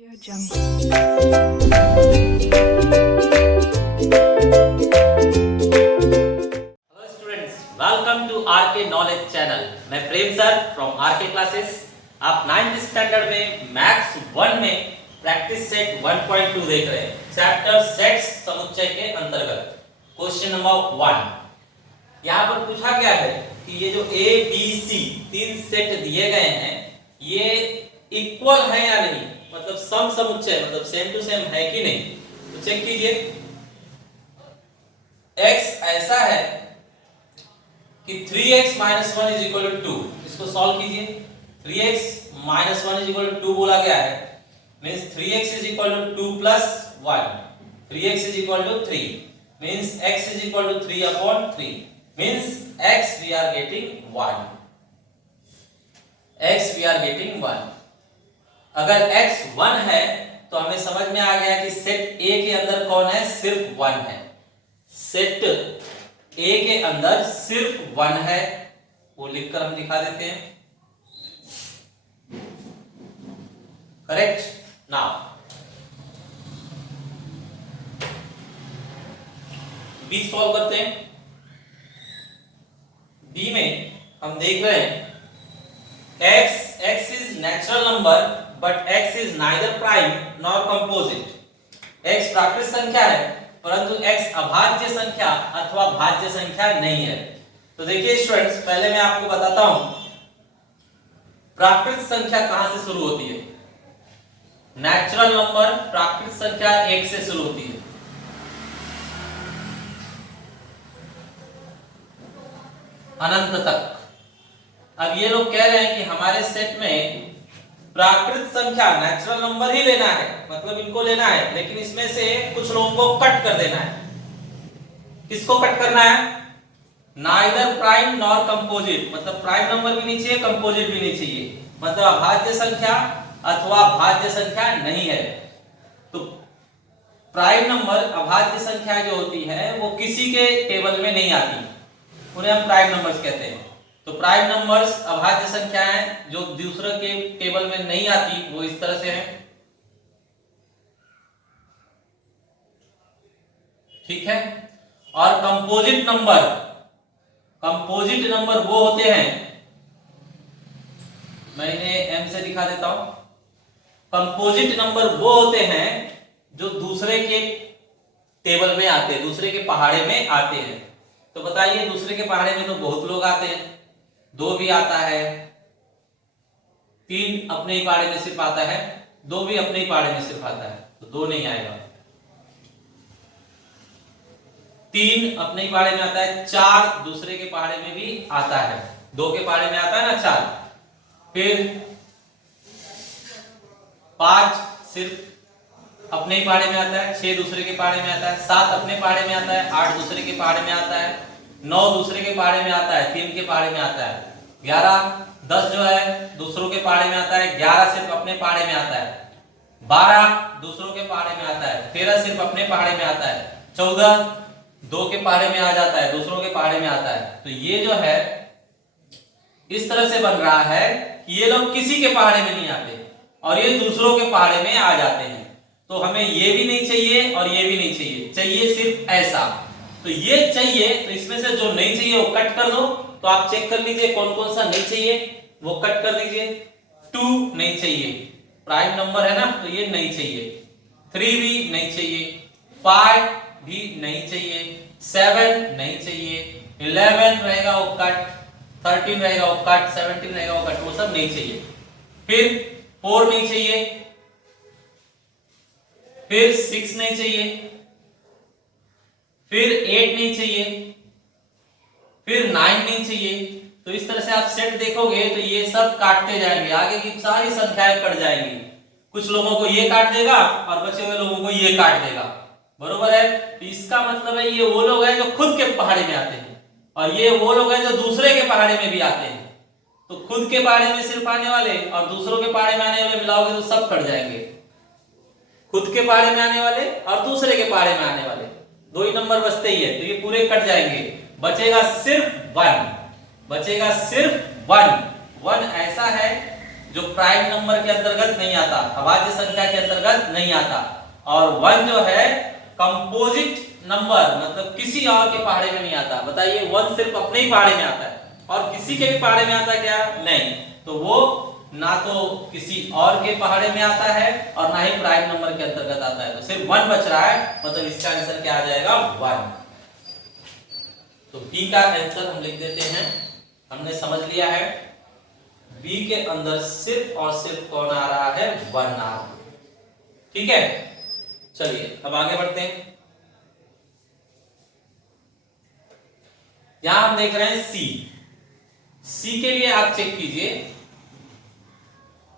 Audio Jungle. Hello students, welcome to RK knowledge channel. मैं Prem sir from RK classes. आप 9th standard में maths 1 में practice set 1.2 देख रहे हैं, चैप्टर सेट्स समुच्चय के अंतर्गत क्वेश्चन नंबर 1। यहाँ पर पूछा गया है कि ये जो ए बी सी तीन सेट दिए गए हैं ये इक्वल है या नहीं, मतलब सम समुच्चय मतलब सेम टू सेम है कि नहीं। तो चेक कीजिए, x ऐसा है कि 3x - 1 = 2। इसको सॉल्व कीजिए। 3x - 1 = 2 बोला गया है, means 3x = 2 + 1, 3x = 3, means x = 3/3, means x we are getting 1, x we are getting 1। अगर x 1 है तो हमें समझ में आ गया कि सेट A के अंदर कौन है, सिर्फ 1 है। सेट A के अंदर सिर्फ 1 है, वो लिखकर हम दिखा देते हैं। करेक्ट। नाउ B सॉल्व करते हैं। B में हम देख रहे हैं x is natural number but x is neither prime nor composite। x प्राकृत संख्या है परंतु x अभाज्य संख्या अथवा भाज्य संख्या नहीं है। तो देखिए स्टूडेंट्स, पहले मैं आपको बताता हूं प्राकृत संख्या कहां से शुरू होती है। नेचुरल नंबर प्राकृत संख्या 1 से शुरू होती है। अनंत तक। अब ये लोग कह रहे हैं कि हमारे सेट में प्राकृत संख्या नेचुरल नंबर ही लेना है, मतलब इनको लेना है, लेकिन इसमें से कुछ लोगों को कट कर देना है। किसको कट करना है? नाइदर प्राइम नॉर कंपोजिट, मतलब प्राइम नंबर भी नहीं चाहिए, कंपोजिट भी नहीं चाहिए, मतलब अभाज्य संख्या अथवा भाज्य संख्या नहीं है। तो प्राइम नंबर अभाज्य संख्या जो होती है वो किसी के टेबल में नहीं आती, उन्हें हम प्राइम नंबर्स कहते हैं। तो प्राइम नंबर्स अभाज्य संख्याएं जो दूसरे के टेबल में नहीं आती वो इस तरह से हैं, ठीक है। और कंपोजिट नंबर वो होते हैं, मैं इन्हें m से दिखा देता हूं। कंपोजिट नंबर वो होते हैं जो दूसरे के टेबल में आते हैं, दूसरे के पहाड़े में आते हैं। तो बताइए, दूसरे के पहाड़े में तो बहुत लोग आते हैं, 2 भी आता है, 3 अपने ही पहाड़े में सिर्फ आता है, 2 भी अपने ही पहाड़े में सिर्फ आता है, तो 2 नहीं आएगा। 3 अपने ही पहाड़े में आता है, 4 दूसरे के पहाड़े में भी आता है, 2 के पहाड़े में आता है ना 4, फिर 5 सिर्फ अपने ही पहाड़े में आता है, 6 दूसरे के पहाड़े में आता है, 7 अपने पहाड़े में आता है, 8 दूसरे के पहाड़े में आता है, 9 दूसरे के पहाड़े में आता है, 3 के पहाड़े में आता है, 11 10 जो है दूसरों के पहाड़े में आता है, 11 सिर्फ अपने पहाड़े में आता है, 12 दूसरों के पहाड़े में आता है, 13 सिर्फ अपने पहाड़े में आता है, 14 2 के पहाड़े में आ जाता है, दूसरों के पहाड़े में आता है। तो ये जो है इस तरह से बन रहा है कि ये लोग किसी के पहाड़े में नहीं आते और ये दूसरों के पहाड़े में आ जाते हैं। तो हमें ये भी नहीं चाहिए और ये भी नहीं चाहिए, चाहिए सिर्फ ऐसा। तो ये चाहिए, तो इसमें से जो नहीं चाहिए वो कट कर दो। तो आप चेक कर लीजिए कौन कौन सा नहीं चाहिए, वो कट कर दीजिए। 2 नहीं चाहिए, प्राइम नंबर है ना, तो ये नहीं चाहिए। 3 भी नहीं चाहिए, 5 भी नहीं चाहिए, 7 नहीं चाहिए, 11 रहेगा वो कट, 13 रहेगा वो कट, 17 रहेगा वो कट, वो सब नहीं चाहिए। फिर 4 नहीं चाहिए, फिर 6 नहीं चाहिए, फिर 8 नहीं चाहिए, फिर 9 नहीं चाहिए। तो इस तरह से आप सेट देखोगे तो ये सब काटते जाएंगे, आगे की सारी संख्याएं कट जाएंगी। कुछ लोगों को ये काट देगा और बचे हुए लोगों को ये काट देगा, बरोबर है। तो इसका मतलब है ये वो लोग हैं जो खुद के पहाड़े में आते हैं और ये वो लोग हैं जो दूसरे के पहाड़े में भी आते हैं। तो खुद के पहाड़े में सिर्फ आने वाले और दूसरों के पहाड़े में आने वाले मिलाओगे तो सब कट जाएंगे। खुद के पहाड़े में आने वाले और दूसरे के पहाड़े में आने वाले 2 ही नंबर बचते ही है, तो ये पूरे कट जाएंगे। बचेगा सिर्फ 1, बचेगा सिर्फ 1। 1 ऐसा है जो प्राइम नंबर के अंतर्गत नहीं आता, अभाज्य संख्या के अंतर्गत नहीं आता। और 1 जो है कंपोजिट नंबर, मतलब किसी और के पहाड़े में नहीं आता। बताइए 1 सिर्फ अपने ही पहाड़े में आता है और किसी के भी पहाड़े में आता है क्या? नहीं। तो वो ना तो किसी और के पहाड़े में आता है और ना ही प्राइम नंबर के अंतर्गत आता है। तो सिर्फ 1 बच रहा है, मतलब इसका आंसर क्या आ जाएगा? 1। तो बी का आंसर हम लिख देते हैं। हमने समझ लिया है बी के अंदर सिर्फ और सिर्फ कौन आ रहा है? 1 आ रहा है। ठीक है, चलिए अब आगे बढ़ते हैं। यहां हम देख रहे हैं सी। सी के लिए आप चेक कीजिए,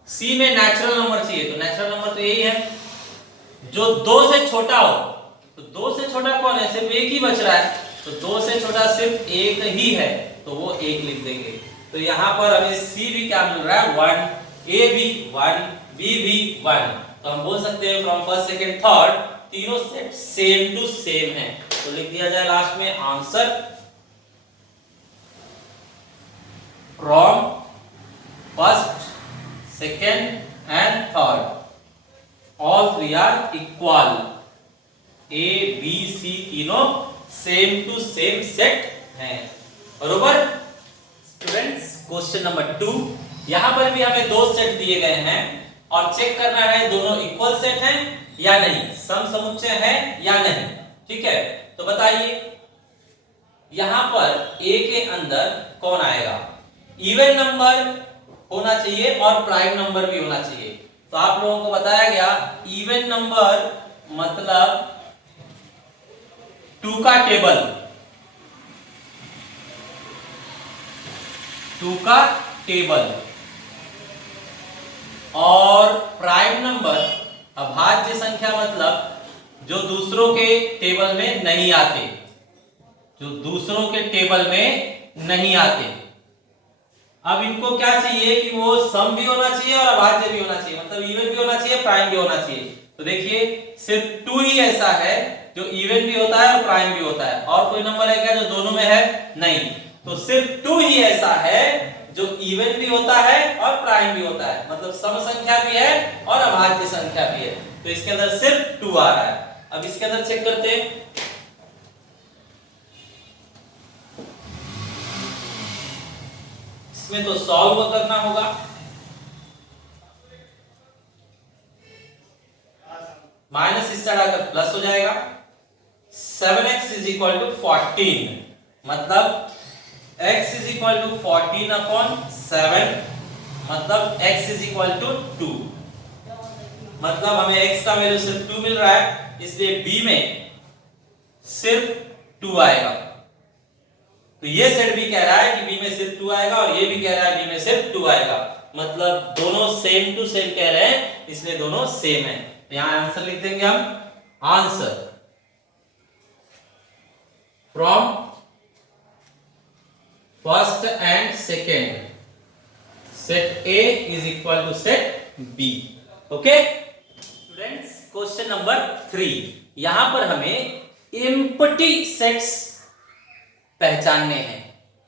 सी में नेचुरल नंबर चाहिए। तो नेचुरल नंबर तो यही है जो 2 से छोटा हो। तो 2 से छोटा कौन है? सिर्फ एक ही बच रहा है। तो 2 से छोटा सिर्फ एक ही है, तो वो 1 लिख देंगे। तो यहां पर हमें सी भी क्या मिल रहा है? 1, ए भी 1, बी भी 1। तो हम बोल सकते हैं फ्रॉम फर्स्ट सेकंड थर्ड तीनों सेट सेम टू सेम है। तो लिख दिया जाए लास्ट में answer from first second and third all 3 are equal. A B C तीनों सेम टू सेम सेट हैं। बरोबर स्टूडेंट्स। क्वेश्चन नंबर 2, यहां पर भी हमें 2 सेट दिए गए हैं और चेक करना है दोनों इक्वल सेट हैं या नहीं, समसमुच्चय है या नहीं। ठीक है, तो बताइए यहां पर ए के अंदर कौन आएगा? इवन नंबर होना चाहिए और प्राइम नंबर भी होना चाहिए। तो आप लोगों को बताया गया इवन नंबर मतलब 2 का टेबल, 2 का टेबल, और प्राइम नंबर अभाज्य संख्या मतलब जो दूसरों के टेबल में नहीं आते, जो दूसरों के टेबल में नहीं आते। अब इनको क्या चाहिए कि वो सम भी होना चाहिए और अभाज्य भी होना चाहिए, मतलब इवन भी होना चाहिए, प्राइम भी होना चाहिए। तो देखिए सिर्फ 2 ही ऐसा है जो इवन भी होता है और प्राइम भी होता है। और कोई नंबर है क्या जो दोनों में है? नहीं। तो सिर्फ 2 ही ऐसा है जो इवन भी होता है और प्राइम भी होता है, मतलब सम संख्या भी है और अभाज्य संख्या भी है। तो इसके अंदर सिर्फ 2 आ रहा है। अब इसके अंदर चेक करते हैं। इसमें तो सॉल्व करना होगा। माइनस इससे हटाकर प्लस हो जाएगा। 7x इज इक्वल टू 14, मतलब x is equal to 14 upon 7, मतलब x इज इक्वल टू 2। मतलब हमें x का वैल्यू सिर्फ 2 मिल रहा है, इसलिए b में सिर्फ 2 आएगा। तो ये सेट भी कह रहा है कि b में सिर्फ 2 आएगा और ये भी कह रहा है b में सिर्फ 2 आएगा, मतलब दोनों सेम टू सेम कह रहे हैं, इसलिए दोनों सेम है। तो यहां आंसर लिख देंगे हम, answer from first and second set A is equal to set B। Okay students, question number 3, यहां पर हमें एम्प्टी सेट्स पहचानने हैं,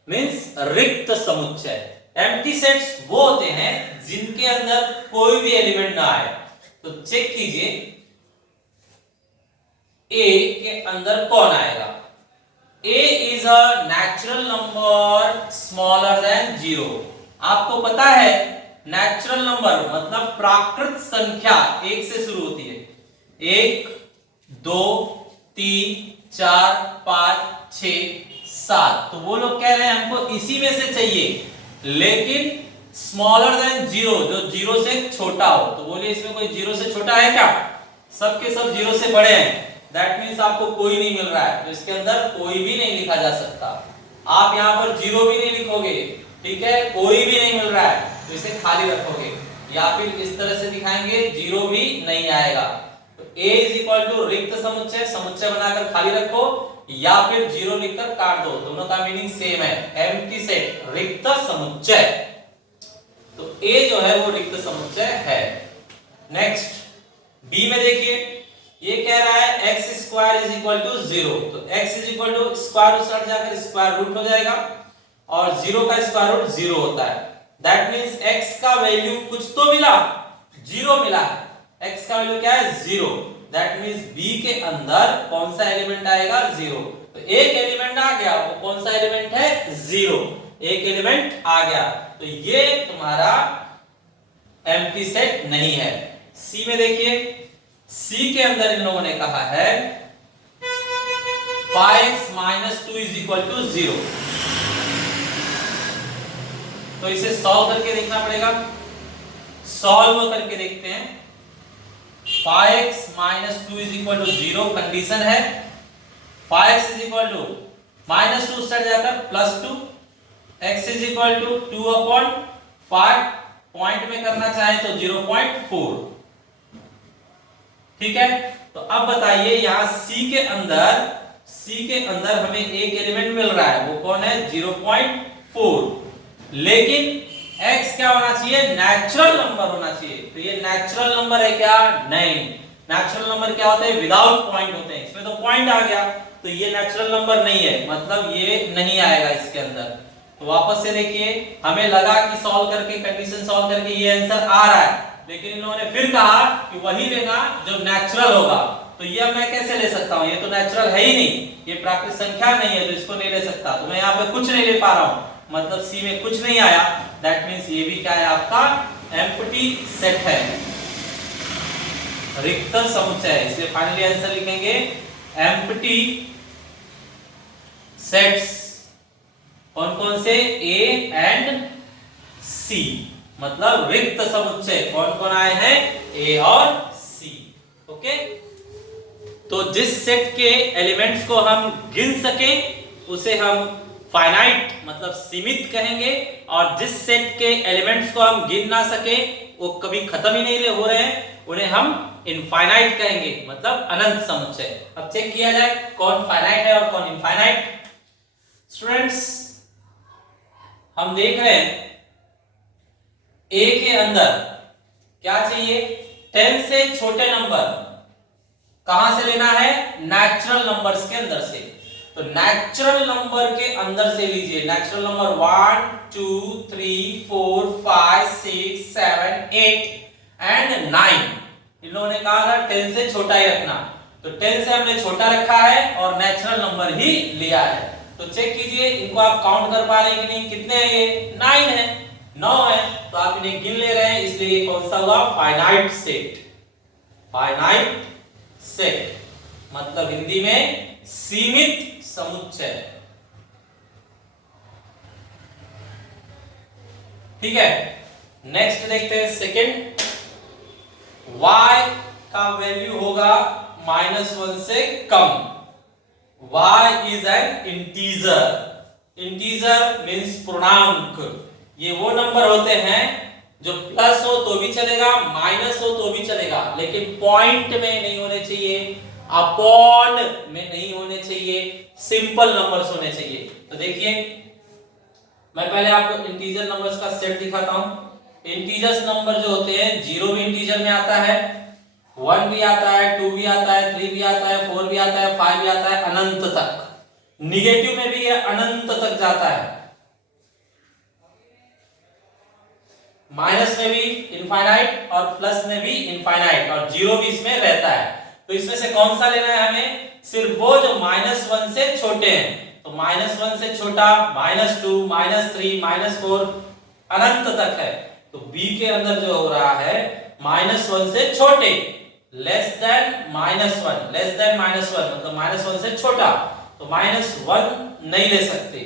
मींस रिक्त समुच्चय। एम्प्टी सेट्स वो होते हैं जिनके अंदर कोई भी एलिमेंट ना आए। तो चेक कीजिए A के अंदर कौन आएगा? A is a natural number smaller than 0। आपको पता है नेचुरल नंबर मतलब प्राकृत संख्या 1 से शुरू होती है। 1, 2, 3, 4, 5, 6, 7। तो वो लोग कह रहे हैं हमको इसी में से चाहिए, लेकिन स्मॉलर देन 0, जो 0 से छोटा हो। तो बोलिए इसमें कोई 0 से छोटा है क्या? सबके सब 0 से बड़े हैं। दैट मीन्स आपको कोई नहीं मिल रहा है, तो इसके अंदर कोई भी नहीं लिखा जा सकता। आप यहाँ पर 0 भी नहीं लिखोगे, ठीक है, कोई भी नहीं मिल रहा है, तो इसे खाली रखोगे, या फिर इस तरह से दिखाएंगे 0 भी नहीं आएगा। तो A इज इक्वल टू रिक्त समुच्चय, समुच्चय बनाकर खाली रखो, या फिर 0 लिखकर काट दो, दोनों का मीनिंग सेम है। एम्प्टी सेट रिक्त समुच्चय, तो A जो है वो रिक्त समुच्चय है। नेक्स्ट B में देखिए, ये कह रहा है x square is equal to 0। तो x is equal to square root हट जाकर स्क्वायर रूट हो जाएगा, और 0 का स्क्वायर रूट 0 होता है। दैट मीन्स x का वैल्यू कुछ तो मिला, 0 मिला है। x का वैल्यू क्या है? 0। दैट मीन्स b के अंदर कौन सा एलिमेंट आएगा? 0। तो एक एलिमेंट आ गया, वो कौन सा एलिमेंट है? 0। एक एलिमेंट आ गया, तो ये तुम्हारा एम्प्टी सेट नहीं है। सी में देखिए, सी के अंदर इन लोगों ने कहा है 5x - 2 = 0। तो इसे सॉल्व करके देखना पड़ेगा। सॉल्व करके देखते हैं। 5x - 2 = 0 कंडीशन है। 5x -2 उस जाकर +2, x = 2/5, पॉइंट में करना चाहे तो 0.4। ठीक है, तो अब बताइए यहां C के अंदर हमें एक एलिमेंट मिल रहा है, वो कौन है? 0.4। लेकिन x क्या होना चाहिए? नेचुरल नंबर होना चाहिए। तो ये नेचुरल नंबर है क्या? नहीं। नेचुरल नंबर क्या होते हैं? विदाउट पॉइंट होते हैं। इसमें तो पॉइंट आ गया, तो ये नेचुरल नंबर नहीं है, मतलब ये नहीं आएगा इसके अंदर। तो वापस से देखिए, हमें लगा कि सॉल्व करके, कंडीशन सॉल्व करके ये आंसर आ रहा है, लेकिन इन लोगों ने फिर कहा कि वही लेना जो नेचुरल होगा। तो ये मैं कैसे ले सकता हूं? ये तो नेचुरल है ही नहीं, ये प्राकृतिक संख्या नहीं है, तो इसको नहीं ले सकता। तो मैं यहाँ पे कुछ नहीं ले पा रहा हूं, मतलब सी में कुछ नहीं आया। दैट मींस ये भी क्या है? आपका एम्प्टी सेट है, रिक्त समुच्चय है। इसलिए फाइनली आंसर लिखेंगे एम्प्टी सेट्स। कौन कौन से? ए एंड सी, मतलब रिक्त समुच्चय कौन कौन आए हैं? ए और सी। ओके, तो जिस सेट के एलिमेंट्स को हम गिन सके उसे हम फाइनाइट मतलब सीमित कहेंगे, और जिस सेट के एलिमेंट्स को हम गिन ना सके, वो कभी खत्म ही नहीं हो रहे हैं, उन्हें हम इनफाइनाइट कहेंगे, मतलब अनंत समुच्चय। अब चेक किया जाए कौन फाइनाइट है और कौन इनफाइनाइट। स्टूडेंट्स, हम देख रहे हैं ए के अंदर क्या चाहिए? 10 से छोटे नंबर कहां से लेना है? नेचुरल नंबर्स के अंदर से। तो नेचुरल नंबर के अंदर से लीजिए। Natural number 1 2 3 4 5 6 7 8 and 9। इन लोगों ने कहा था 10 से छोटा ही रखना, तो 10 से हमने छोटा रखा है और नेचुरल नंबर ही लिया है। तो चेक कीजिए, इनको आप काउंट कर पा रहे हैं कि नहीं? कितने हैं ये? 9 है, 9 है, तो आप इन्हें गिन ले रहे हैं, इसलिए ये कौन सा हुआ? Finite set. फाइनाइट सेट मतलब हिंदी में सीमित समुच्चय। ठीक है, नेक्स्ट देखते हैं सेकंड। y का वैल्यू होगा -1 से कम। y is an integer. Integer means पूर्णांक। ये वो नंबर होते हैं जो प्लस हो तो भी चलेगा, माइनस हो तो भी चलेगा, लेकिन पॉइंट में नहीं होने चाहिए, अपॉन में नहीं होने चाहिए, सिंपल नंबर्स होने चाहिए। तो देखिए, मैं पहले आपको इंटीजर नंबर्स का सेट दिखाता हूं। इंटीजर्स नंबर जो होते हैं, 0 भी इंटीजर में आता है, 1 भी आता है, 2 भी आता है, 3 भी आता है, 4 भी आता है, 5 भी आता है, अनंत तक। निगेटिव में भी ये अनंत तक जाता है, माइनस में भी इनफाइनाइट और प्लस में भी इनफाइनाइट, और 0 भी इसमें रहता है। तो इसमें से कौन सा लेना है हमें? सिर्फ वो जो -1 से छोटे हैं। तो -1 से छोटा -2 -3 -4 अनंत तक है। तो b के अंदर जो हो रहा है -1 से छोटे, लेस देन -1, लेस देन -1 मतलब -1 से छोटा। तो -1 नहीं ले सकते,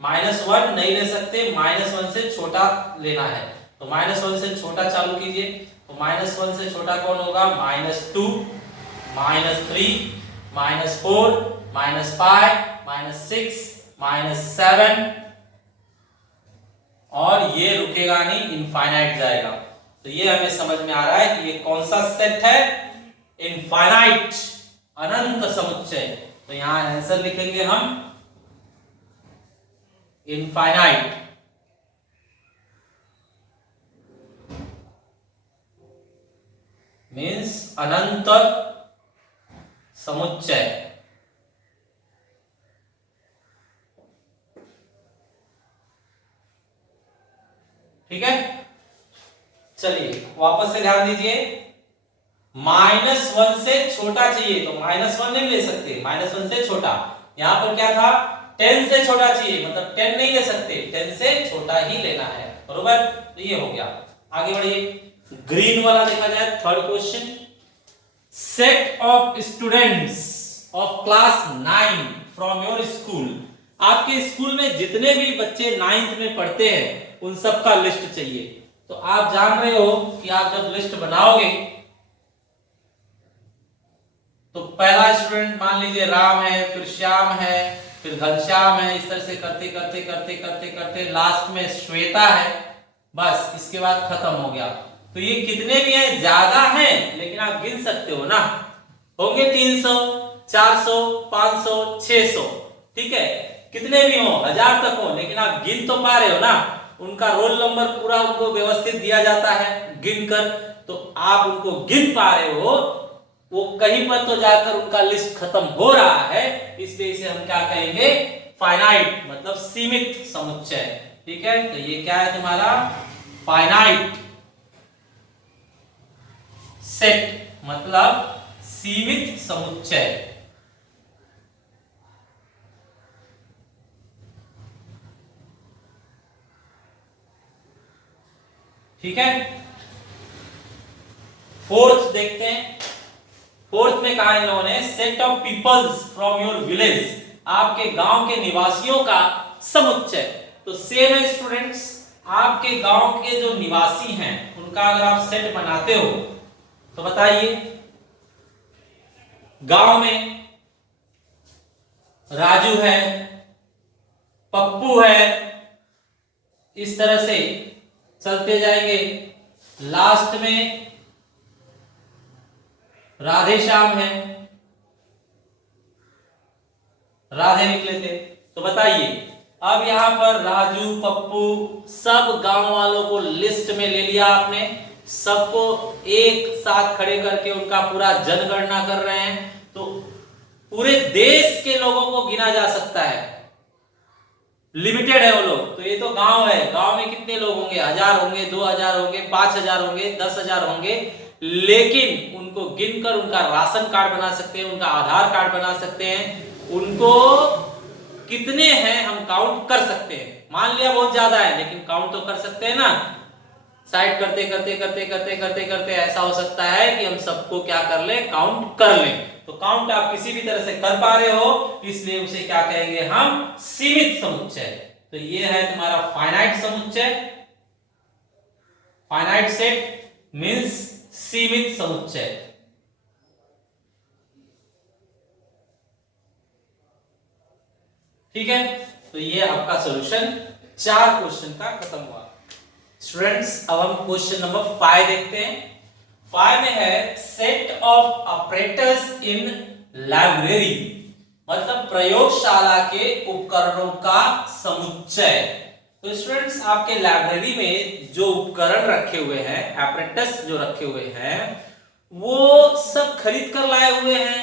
-1 नहीं ले सकते, -1 से छोटा लेना है। तो -1 से छोटा चालू कीजिए। तो -1 से छोटा कौन होगा? -2 -3 -4 -5 -6 -7, और ये रुकेगा नहीं, इनफाइनाइट जाएगा। तो ये हमें समझ में आ रहा है कि ये कौन सा सेट है? इनफाइनाइट, अनंत समुच्चय। तो यहां आंसर लिखेंगे हम इनफाइनाइट। मीन्स अनंत समुच्चय। ठीक है, चलिए वापस से ध्यान दीजिए, -1 से छोटा चाहिए तो -1 नहीं ले सकते, -1 से छोटा। यहां पर क्या था, 10 से छोटा चाहिए मतलब 10 नहीं ले सकते, 10 से छोटा ही लेना है, बरोबर। तो ये हो गया। आगे बढ़िए, ग्रीन वाला देखा जाए, third question, set of students of class 9 from your school. आपके स्कूल में जितने भी बच्चे 9th में पढ़ते हैं उन सब का लिस्ट चाहिए। तो आप जान रहे हो कि आप जब लिस्ट बनाओगे तो पहला स्टूडेंट मान लीजिए राम है, फिर श्याम है, फिर घनश्याम है, इस तरह से करते करते करते करते करते लास्ट में श्वेता है, बस इसके बाद खत्म हो गया। तो ये कितने भी हैं, ज्यादा हैं लेकिन आप गिन सकते हो ना, होंगे 300, 400, 500, 600, ठीक है, कितने भी हो, 1000 तक हो, लेकिन आप गिन तो पा रहे हो ना। उनका रोल नंबर पूरा उनको व्यवस्थित दिया जाता है गिनकर, तो आप उनको गिन पा रहे हो, वो कहीं पर तो जाकर उनका लिस्ट खत्म हो रहा है, इसलिए इसे हम क्या कहेंगे, फाइनाइट, मतलब सीमित समुच्चय। ठीक है, तो ये क्या है तुम्हारा फाइनाइट सेट, मतलब सीमित समुच्चय। ठीक है, फोर्थ देखते हैं। फोर्थ में कहा इन लोगों ने, set of peoples from your village, आपके गांव के निवासियों का समुच्चय। तो सेम है स्टूडेंट्स, आपके गांव के जो निवासी हैं उनका अगर आप सेट बनाते हो तो बताइए, गांव में राजू है, पप्पू है, इस तरह से चलते जाएंगे, लास्ट में राधे श्याम है, राधे निकले थे। तो बताइए, अब यहां पर राजू पप्पू सब गांव वालों को लिस्ट में ले लिया आपने, सबको एक साथ खड़े करके उनका पूरा जनगणना कर रहे हैं, तो पूरे देश के लोगों को गिना जा सकता है, लिमिटेड है वो लोग। तो ये तो गांव है, गांव में कितने लोग होंगे, 1000 होंगे, 2000 होंगे, 5000 होंगे, 10,000 होंगे, लेकिन उनको गिनकर उनका राशन कार्ड बना सकते हैं, उनका आधार कार्ड बना सकते हैं, उनको कितने हैं हम काउंट कर सकते हैं। मान लिया बहुत ज्यादा है लेकिन काउंट तो कर सकते हैं ना, साइड करते करते करते करते करते करते ऐसा हो सकता है कि हम सबको क्या कर ले, काउंट कर लें। तो काउंट आप किसी भी तरह से कर पा रहे हो, इसलिए उसे क्या कहेंगे हम, सीमित समुच्चय। तो ये है तुम्हारा फाइनाइट समुच्चय, फाइनाइट सेट मींस सीमित समुच्चय। ठीक है, तो ये आपका सॉल्यूशन 4 क्वेश्चन का खत्म हुआ। स्टूडेंट्स, अब हम क्वेश्चन नंबर 5 देखते हैं। 5 में है, set of operators in library, मतलब प्रयोगशाला के उपकरणों का समुच्चय। तो स्टूडेंट्स, आपके लाइब्रेरी में जो उपकरण रखे हुए हैं, एपरेटस जो रखे हुए हैं, वो सब खरीद कर लाए हुए हैं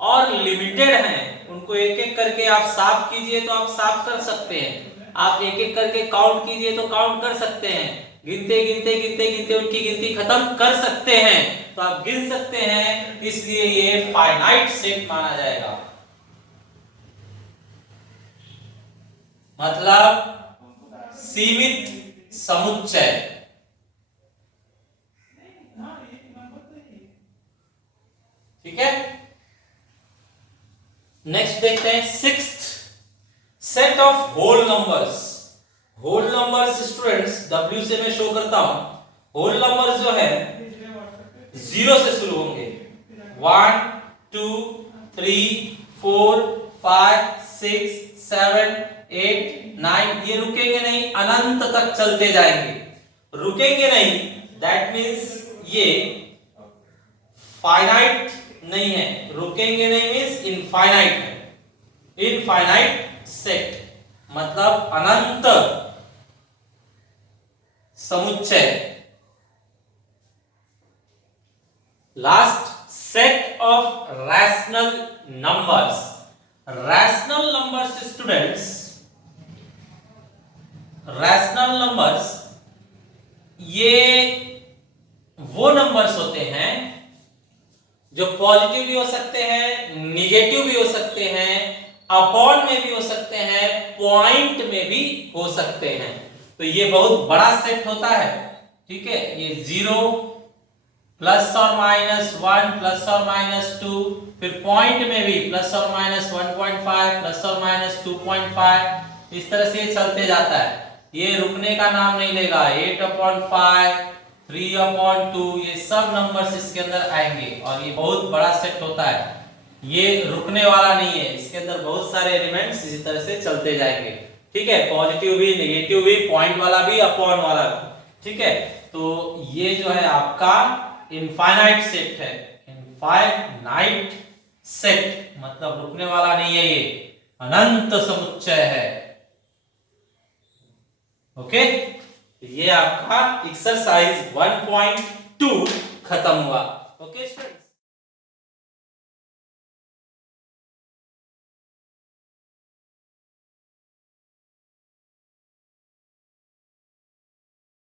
और लिमिटेड हैं। उनको एक एक करके आप साफ कीजिए तो आप साफ कर सकते हैं, आप एक एक करके काउंट कीजिए तो काउंट कर सकते हैं, गिनते गिनते गिनते गिनते उनकी गिनती खत्म कर सकते हैं, तो आप गिन सकते हैं, इसलिए ये फाइनाइट सेट माना जाएगा, मतलब सीमित समुच्चय। ठीक है, नेक्स्ट देखते हैं 6th, set of whole numbers. Whole numbers students, W से मैं शो करता हूं, होल नंबर्स जो है 0 से शुरू होंगे, 1 2 3 4 5 6 7 8 9, ये रुकेंगे नहीं, अनंत तक चलते जाएंगे, रुकेंगे नहीं, दैट मीन्स ये फाइनाइट नहीं है, रुकेंगे नहीं मीन्स इनफाइनाइट है, इनफाइनाइट सेट मतलब अनंत समुच्चय। Last, set of rational numbers. Rational numbers students, rational numbers ये वो नंबर्स होते हैं जो पॉजिटिव भी हो सकते हैं, निगेटिव भी हो सकते हैं, अपॉन में भी हो सकते हैं, पॉइंट में भी हो सकते हैं। तो ये बहुत बड़ा सेट होता है, ठीक है। ये 0 प्लस और माइनस 1 प्लस और माइनस 2, फिर पॉइंट में भी प्लस और माइनस 1.5 प्लस और माइनस 2.5, इस तरह से चलते जाता है। ये रुकने का नाम नहीं लेगा। 8/5, 3/2, ये सब नंबर्स इसके अंदर आएंगे और ये बहुत बड़ा सेट होता है। ये रुकने वाला नहीं है, इसके अंदर बहुत सारे एलिमेंट्स इसी तरह से चलते जाएंगे, ठीक है। पॉजिटिव भी, नेगेटिव भी, पॉइंट वाला भी, अपॉन वाला भी, ठीक है। तो ये जो है आपका इनफाइनाइट सेट है। इनफाइनाइट सेट मतलब रुकने वाला नहीं है, ये अनंत समुच्चय है। ओके, ये आपका एक्सरसाइज 1.2 खत्म हुआ। Okay student.